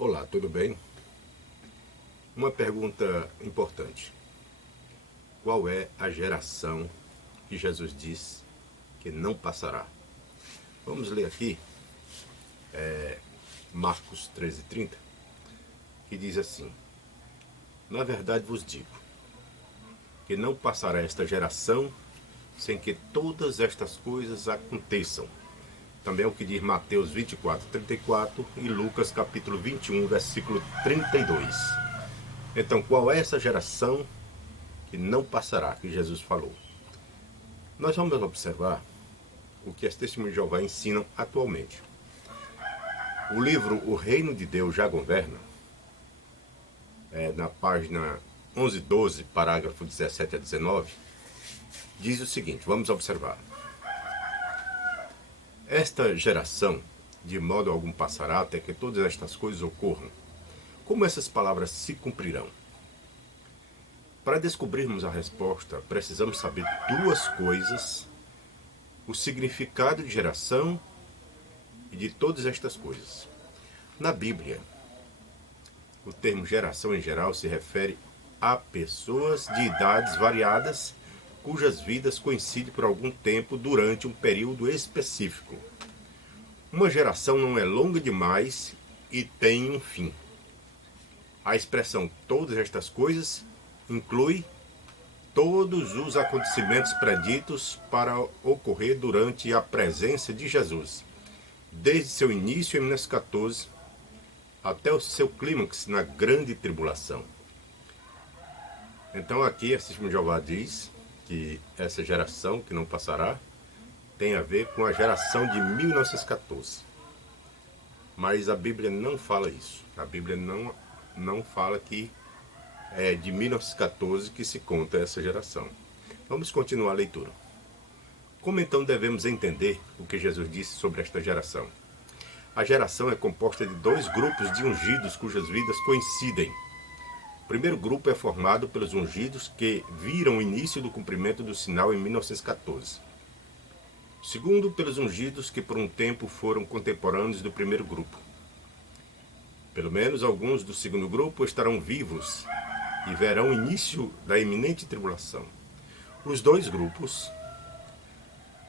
Olá, tudo bem? Uma pergunta importante. Qual é a geração que Jesus diz que não passará? Vamos ler aqui Marcos 13:30, que diz assim: Na verdade vos digo, que não passará esta geração sem que todas estas coisas aconteçam. Também é o que diz Mateus 24:34 e Lucas capítulo 21, versículo 32. Então, qual é essa geração que não passará, que Jesus falou? Nós vamos observar o que as testemunhas de Jeová ensinam atualmente. O livro O Reino de Deus Já Governa, na página 11:12, parágrafo 17 a 19, diz o seguinte, vamos observar. Esta geração, de modo algum passará até que todas estas coisas ocorram. Como essas palavras se cumprirão? Para descobrirmos a resposta, precisamos saber duas coisas: o significado de geração e de todas estas coisas. Na Bíblia, o termo geração em geral se refere a pessoas de idades variadas cujas vidas coincidem por algum tempo durante um período específico. Uma geração não é longa demais e tem um fim. A expressão todas estas coisas inclui todos os acontecimentos preditos para ocorrer durante a presença de Jesus, desde seu início em 1914 até o seu clímax na grande tribulação. Então aqui a Testemunha de Jeová diz que essa geração que não passará tem a ver com a geração de 1914. Mas a Bíblia não fala isso. A Bíblia não fala que é de 1914 que se conta essa geração. Vamos continuar a leitura. Como então devemos entender o que Jesus disse sobre esta geração? A geração é composta de dois grupos de ungidos cujas vidas coincidem. O primeiro grupo é formado pelos ungidos que viram o início do cumprimento do sinal em 1914. O segundo, pelos ungidos que por um tempo foram contemporâneos do primeiro grupo. Pelo menos alguns do segundo grupo estarão vivos e verão o início da iminente tribulação. Os dois grupos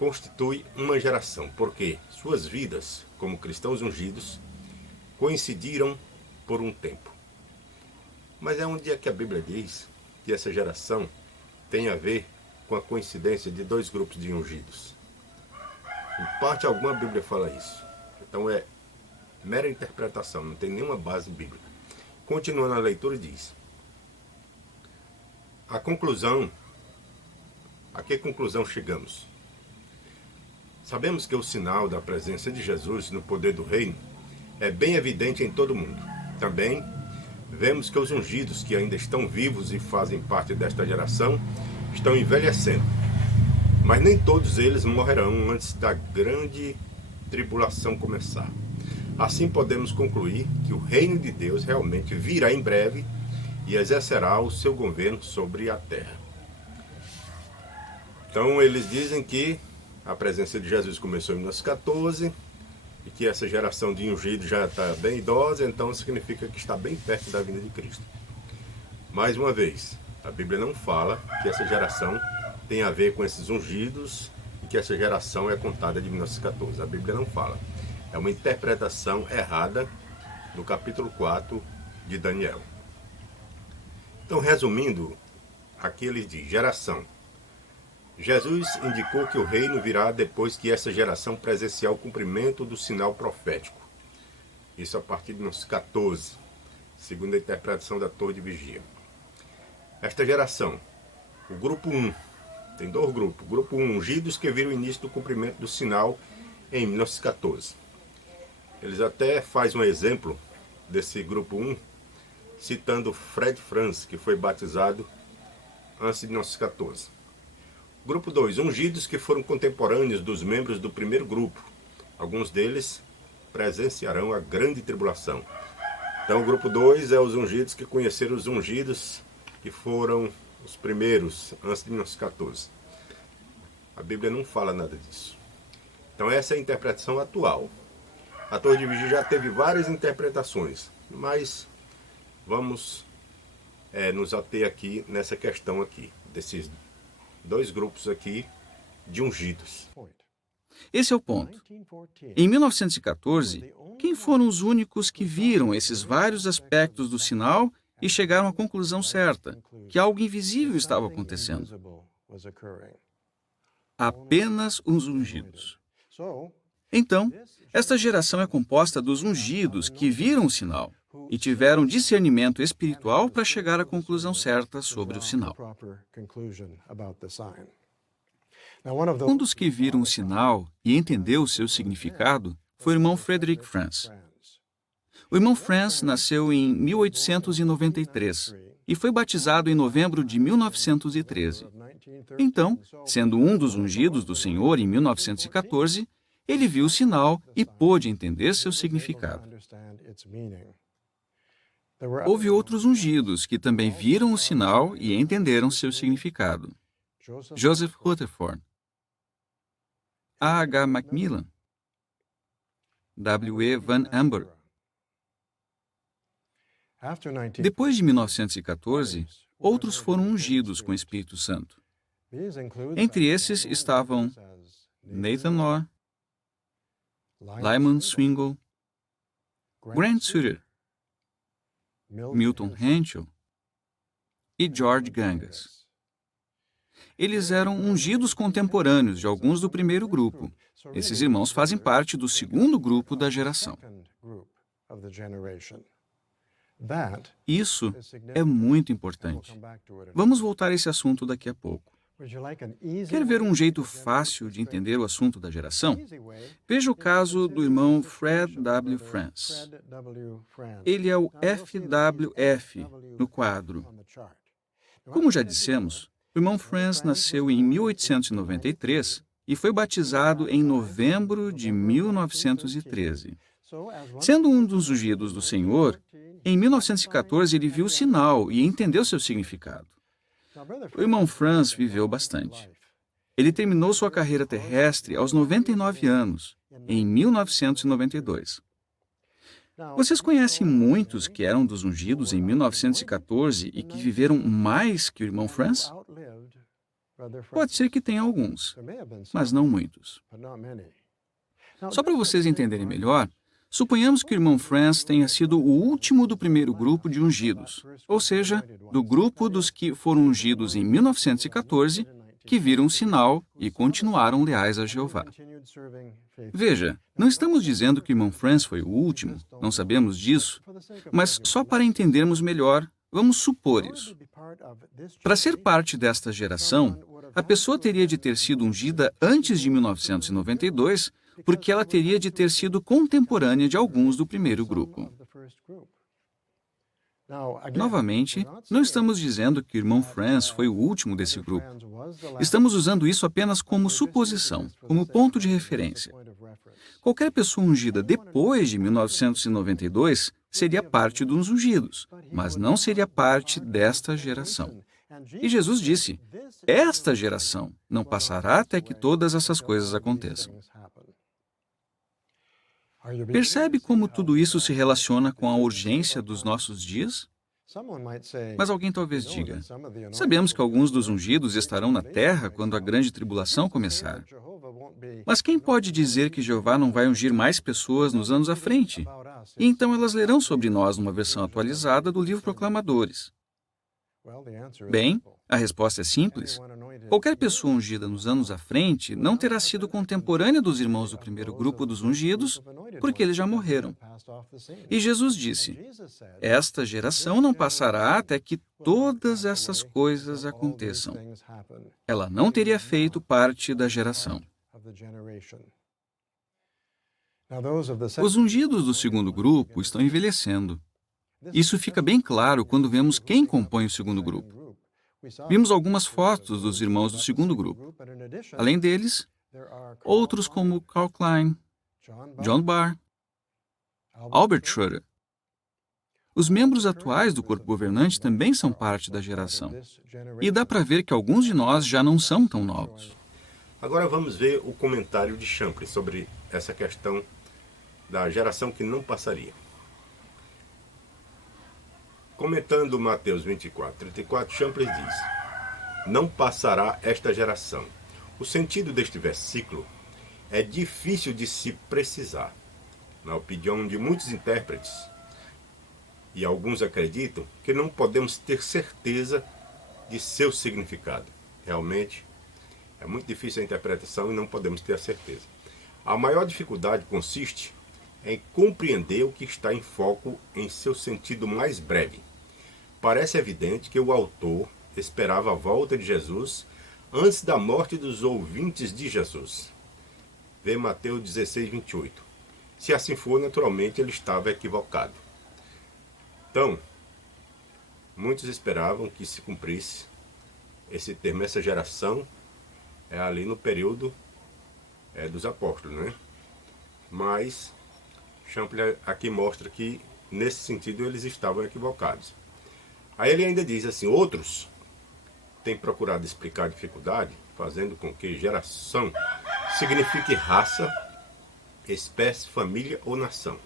constituem uma geração, porque suas vidas, como cristãos ungidos, coincidiram por um tempo. Mas é onde é que a Bíblia diz que essa geração tem a ver com a coincidência de dois grupos de ungidos? Em parte alguma a Bíblia fala isso. Então é mera interpretação, não tem nenhuma base bíblica. Continuando a leitura diz: a que conclusão chegamos? Sabemos que o sinal da presença de Jesus no poder do reino é bem evidente em todo o mundo. Também vemos que os ungidos que ainda estão vivos e fazem parte desta geração estão envelhecendo. Mas nem todos eles morrerão antes da grande tribulação começar. Assim podemos concluir que o reino de Deus realmente virá em breve e exercerá o seu governo sobre a terra. Então eles dizem que a presença de Jesus começou em 1914 e que essa geração de ungidos já está bem idosa, então significa que está bem perto da vinda de Cristo. Mais uma vez, a Bíblia não fala que essa geração tem a ver com esses ungidos e que essa geração é contada de 1914. A Bíblia não fala. É uma interpretação errada do capítulo 4 de Daniel. Então, resumindo, aqui ele diz: geração. Jesus indicou que o reino virá depois que essa geração presenciar o cumprimento do sinal profético. Isso a partir de 1914, segundo a interpretação da Torre de Vigia. Esta geração, o grupo 1, tem dois grupos. Grupo 1, ungidos que viram o início do cumprimento do sinal em 1914. Eles até fazem um exemplo desse grupo 1, citando Fred Franz, que foi batizado antes de 1914. Grupo 2, ungidos que foram contemporâneos dos membros do primeiro grupo. Alguns deles presenciarão a grande tribulação. Então o grupo 2 é os ungidos que conheceram os ungidos que foram os primeiros antes de 1914. A Bíblia não fala nada disso. Então essa é a interpretação atual. A Torre de Vigia já teve várias interpretações, mas vamos nos ater aqui nessa questão aqui, desses dois grupos aqui de ungidos. Esse é o ponto. Em 1914, quem foram os únicos que viram esses vários aspectos do sinal e chegaram à conclusão certa, que algo invisível estava acontecendo? Apenas os ungidos. Então, esta geração é composta dos ungidos que viram o sinal e tiveram discernimento espiritual para chegar à conclusão certa sobre o sinal. Um dos que viram o sinal e entendeu o seu significado foi o irmão Frederick Franz. O irmão Franz nasceu em 1893 e foi batizado em novembro de 1913. Então, sendo um dos ungidos do Senhor em 1914, ele viu o sinal e pôde entender seu significado. Houve outros ungidos que também viram o sinal e entenderam seu significado. Joseph Rutherford, A. H. Macmillan, W. E. Van Amber. Depois de 1914, outros foram ungidos com o Espírito Santo. Entre esses estavam Nathan Law, Lyman Swingle, Grant Suter, Milton Henschel e George Gangas. Eles eram ungidos contemporâneos de alguns do primeiro grupo. Esses irmãos fazem parte do segundo grupo da geração. Isso é muito importante. Vamos voltar a esse assunto daqui a pouco. Quer ver um jeito fácil de entender o assunto da geração? Veja o caso do irmão Fred W. Franz. Ele é o FWF no quadro. Como já dissemos, o irmão Franz nasceu em 1893 e foi batizado em novembro de 1913. Sendo um dos ungidos do Senhor, em 1914 ele viu o sinal e entendeu seu significado. O irmão Franz viveu bastante. Ele terminou sua carreira terrestre aos 99 anos, em 1992. Vocês conhecem muitos que eram dos ungidos em 1914 e que viveram mais que o irmão Franz? Pode ser que tenha alguns, mas não muitos. Só para vocês entenderem melhor, suponhamos que o irmão Franz tenha sido o último do primeiro grupo de ungidos, ou seja, do grupo dos que foram ungidos em 1914, que viram o sinal e continuaram leais a Jeová. Veja, não estamos dizendo que o irmão Franz foi o último, não sabemos disso, mas só para entendermos melhor, vamos supor isso. Para ser parte desta geração, a pessoa teria de ter sido ungida antes de 1992, porque ela teria de ter sido contemporânea de alguns do primeiro grupo. Novamente, não estamos dizendo que o irmão Franz foi o último desse grupo. Estamos usando isso apenas como suposição, como ponto de referência. Qualquer pessoa ungida depois de 1992 seria parte dos ungidos, mas não seria parte desta geração. E Jesus disse: esta geração não passará até que todas essas coisas aconteçam. Percebe como tudo isso se relaciona com a urgência dos nossos dias? Mas alguém talvez diga: sabemos que alguns dos ungidos estarão na terra quando a grande tribulação começar. Mas quem pode dizer que Jeová não vai ungir mais pessoas nos anos à frente? E então elas lerão sobre nós numa versão atualizada do livro Proclamadores. Bem, a resposta é simples. Qualquer pessoa ungida nos anos à frente não terá sido contemporânea dos irmãos do primeiro grupo dos ungidos, porque eles já morreram. E Jesus disse: esta geração não passará até que todas essas coisas aconteçam. Ela não teria feito parte da geração. Os ungidos do segundo grupo estão envelhecendo. Isso fica bem claro quando vemos quem compõe o segundo grupo. Vimos algumas fotos dos irmãos do segundo grupo. Além deles, outros como Carl Klein, John Barr, Albert Schroeder. Os membros atuais do corpo governante também são parte da geração. E dá para ver que alguns de nós já não são tão novos. Agora vamos ver o comentário de Champlin sobre essa questão da geração que não passaria. Comentando Mateus 24:34, Champlin diz: não passará esta geração. O sentido deste versículo é difícil de se precisar. Na opinião de muitos intérpretes, e alguns acreditam que não podemos ter certeza de seu significado. Realmente, é muito difícil a interpretação e não podemos ter a certeza. A maior dificuldade consiste em compreender o que está em foco em seu sentido mais breve. Parece evidente que o autor esperava a volta de Jesus antes da morte dos ouvintes de Jesus. Vê Mateus 16:28. Se assim for, naturalmente ele estava equivocado. Então, muitos esperavam que se cumprisse esse termo, essa geração, ali no período dos apóstolos, né? Mas Champlin aqui mostra que, nesse sentido, eles estavam equivocados. Aí ele ainda diz assim: outros têm procurado explicar a dificuldade, fazendo com que geração signifique raça, espécie, família ou nação,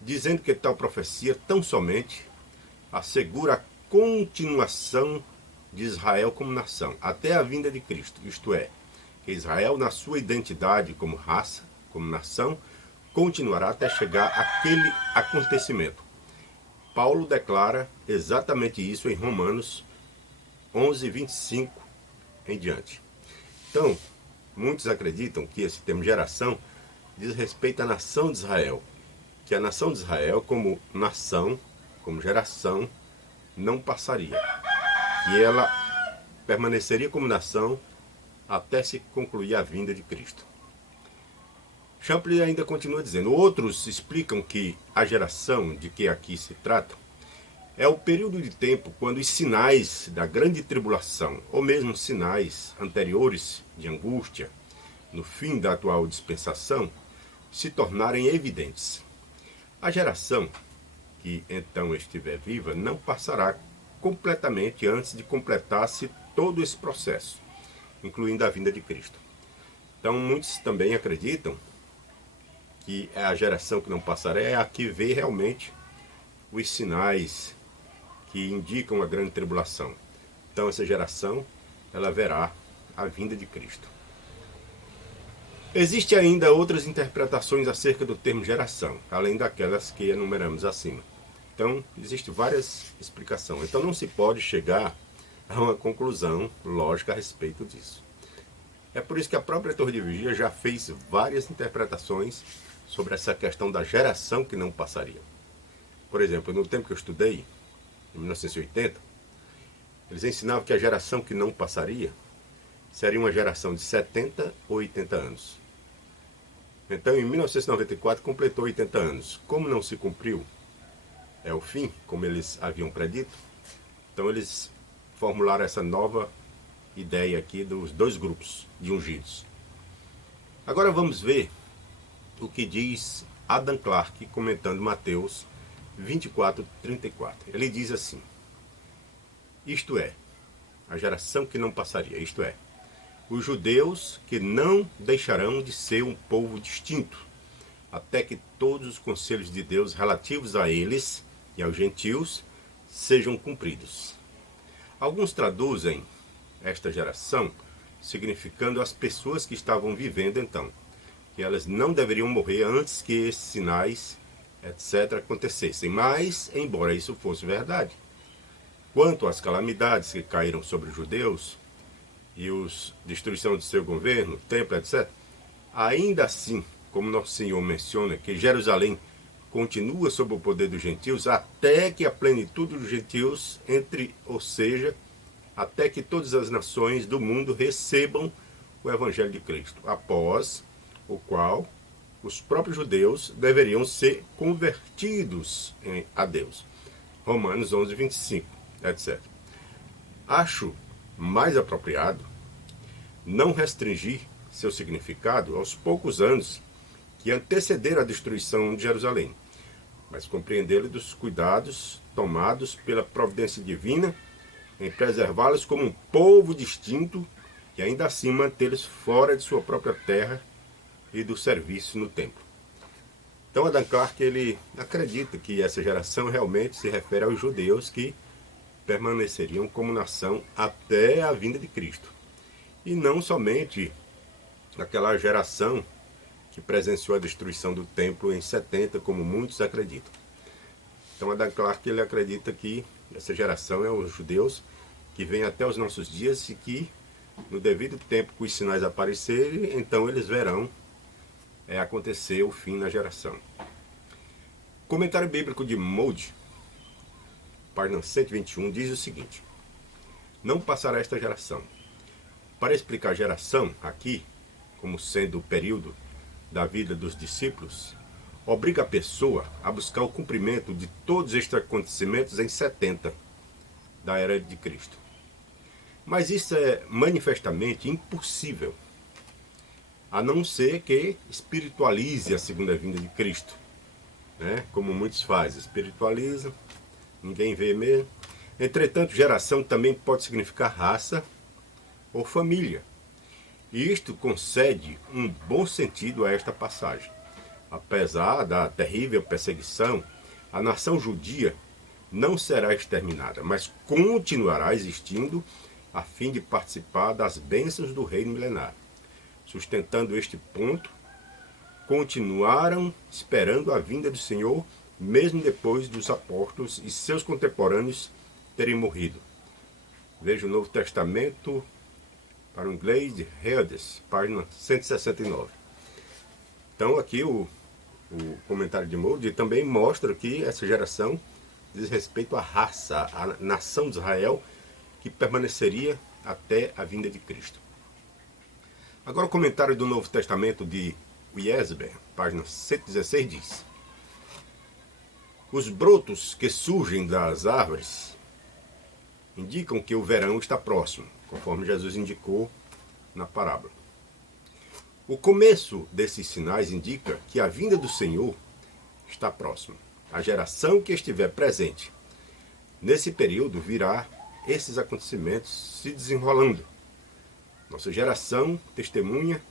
dizendo que tal profecia tão somente assegura a continuação de Israel como nação, até a vinda de Cristo, isto é, que Israel, na sua identidade como raça, como nação, continuará até chegar aquele acontecimento. Paulo declara exatamente isso em Romanos 11:25 em diante. Então, muitos acreditam que esse termo geração diz respeito à nação de Israel, que a nação de Israel, como nação, como geração, não passaria, que ela permaneceria como nação até se concluir a vinda de Cristo. Champlin ainda continua dizendo: outros explicam que a geração de que aqui se trata é o período de tempo quando os sinais da grande tribulação, ou mesmo sinais anteriores de angústia, no fim da atual dispensação, se tornarem evidentes. A geração que então estiver viva não passará completamente antes de completar-se todo esse processo, incluindo a vinda de Cristo. Então, muitos também acreditam que a geração que não passará é a que vê realmente os sinais que indicam a grande tribulação. Então, essa geração, ela verá a vinda de Cristo. Existem ainda outras interpretações acerca do termo geração, além daquelas que enumeramos acima. Então, existem várias explicações. Então, não se pode chegar a uma conclusão lógica a respeito disso. É por isso que a própria Torre de Vigia já fez várias interpretações sobre essa questão da geração que não passaria. Por exemplo, no tempo que eu estudei, em 1980, eles ensinavam que a geração que não passaria seria uma geração de 70 ou 80 anos. Então, em 1994, completou 80 anos. Como não se cumpriu o fim, como eles haviam predito, então eles formularam essa nova ideia aqui dos dois grupos de ungidos. Agora vamos ver o que diz Adam Clarke, comentando Mateus 24:34. Ele diz assim: isto é, a geração que não passaria, isto é, os judeus que não deixarão de ser um povo distinto, até que todos os conselhos de Deus relativos a eles e aos gentios sejam cumpridos. Alguns traduzem esta geração significando as pessoas que estavam vivendo então, que elas não deveriam morrer antes que esses sinais, etc., acontecessem. Mas, embora isso fosse verdade, quanto às calamidades que caíram sobre os judeus e a destruição de seu governo, templo, etc., ainda assim, como Nosso Senhor menciona, que Jerusalém continua sob o poder dos gentios até que a plenitude dos gentios entre, ou seja, até que todas as nações do mundo recebam o Evangelho de Cristo, após o qual os próprios judeus deveriam ser convertidos a Deus. Romanos 11:25, etc. Acho mais apropriado não restringir seu significado aos poucos anos que antecederam a destruição de Jerusalém, mas compreendê-lo dos cuidados tomados pela providência divina em preservá-los como um povo distinto e ainda assim mantê-los fora de sua própria terra e do serviço no templo. Então Adam Clarke ele acredita que essa geração realmente se refere aos judeus que permaneceriam como nação até a vinda de Cristo. E não somente aquela geração que presenciou a destruição do templo em 70, como muitos acreditam. Então Adam Clarke ele acredita que essa geração é os judeus que vêm até os nossos dias e que, no devido tempo que os sinais aparecerem, então eles verão acontecer o fim na geração. Comentário bíblico de Moody, página 121, diz o seguinte: não passará esta geração. Para explicar geração aqui, como sendo o período da vida dos discípulos, obriga a pessoa a buscar o cumprimento de todos estes acontecimentos em 70 da era de Cristo. Mas isso é manifestamente impossível, a não ser que espiritualize a segunda vinda de Cristo, né? Como muitos fazem, espiritualiza, ninguém vê mesmo. Entretanto, geração também pode significar raça ou família. E isto concede um bom sentido a esta passagem. Apesar da terrível perseguição, a nação judia não será exterminada, mas continuará existindo a fim de participar das bênçãos do reino milenar. Sustentando este ponto, continuaram esperando a vinda do Senhor, mesmo depois dos apóstolos e seus contemporâneos terem morrido. Veja o Novo Testamento para o inglês de Herodes, página 169. Então aqui o comentário de Moody também mostra que essa geração diz respeito à raça, à nação de Israel, que permaneceria até a vinda de Cristo. Agora o comentário do Novo Testamento de Wiesber, página 116, diz: os brotos que surgem das árvores indicam que o verão está próximo, conforme Jesus indicou na parábola. O começo desses sinais indica que a vinda do Senhor está próxima. A geração que estiver presente nesse período virá esses acontecimentos se desenrolando. Nossa geração testemunha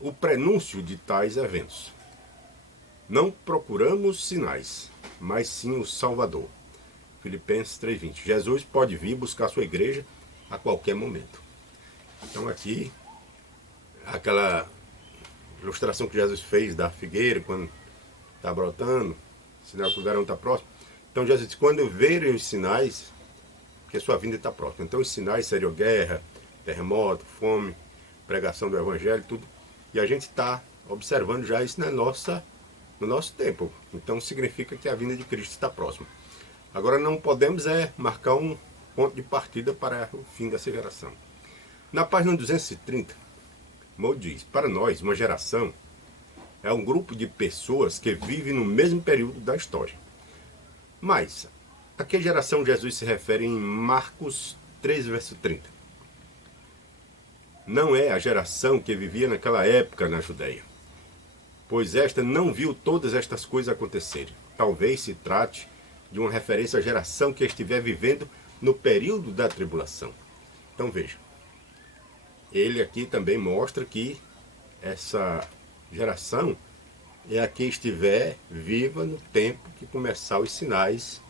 o prenúncio de tais eventos. Não procuramos sinais, mas sim o Salvador. Filipenses 3:20. Jesus pode vir buscar sua igreja a qualquer momento. Então aqui, aquela ilustração que Jesus fez da figueira, quando está brotando, sinal que o verão está próximo. Então Jesus disse, quando verem os sinais, que a sua vinda está próxima. Então os sinais seriam guerra, terremoto, fome, pregação do evangelho, tudo. E a gente está observando já isso no nosso tempo. Então significa que a vinda de Cristo está próxima. Agora não podemos marcar um ponto de partida para o fim dessa geração. Na página 230, Moody diz, para nós, uma geração é um grupo de pessoas que vivem no mesmo período da história. Mas, a que geração Jesus se refere em Marcos 3, verso 30? Não é a geração que vivia naquela época na Judéia, pois esta não viu todas estas coisas acontecerem. Talvez se trate de uma referência à geração que estiver vivendo no período da tribulação. Então veja, ele aqui também mostra que essa geração é a que estiver viva no tempo que começar os sinais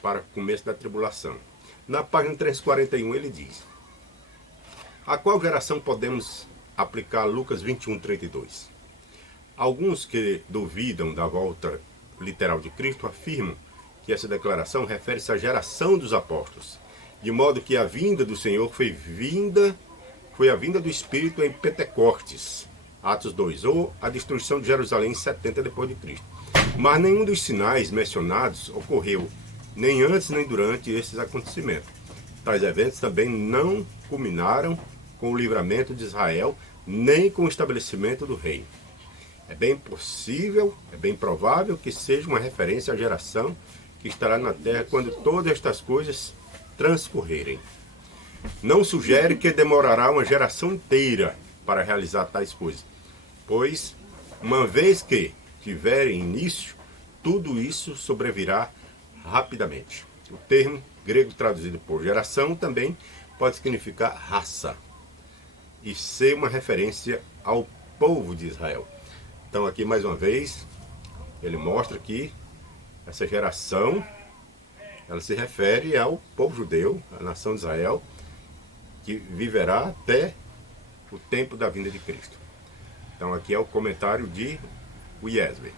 para o começo da tribulação. Na página 341 ele diz, a qual geração podemos aplicar Lucas 21:32? Alguns que duvidam da volta literal de Cristo afirmam que essa declaração refere-se à geração dos apóstolos, de modo que a vinda do Senhor foi a vinda do Espírito em Pentecostes, Atos 2, ou a destruição de Jerusalém em 70 depois de Cristo. Mas nenhum dos sinais mencionados ocorreu, nem antes nem durante esses acontecimentos. Tais eventos também não culminaram com o livramento de Israel, nem com o estabelecimento do reino. É bem possível, é bem provável que seja uma referência à geração que estará na terra quando todas estas coisas transcorrerem. Não sugere que demorará uma geração inteira para realizar tais coisas, pois, uma vez que tiverem início, tudo isso sobrevirá rapidamente. O termo grego traduzido por geração também pode significar raça e ser uma referência ao povo de Israel. Então aqui mais uma vez, ele mostra que essa geração, ela se refere ao povo judeu, à nação de Israel, que viverá até o tempo da vinda de Cristo. Então aqui é o comentário de Wesley.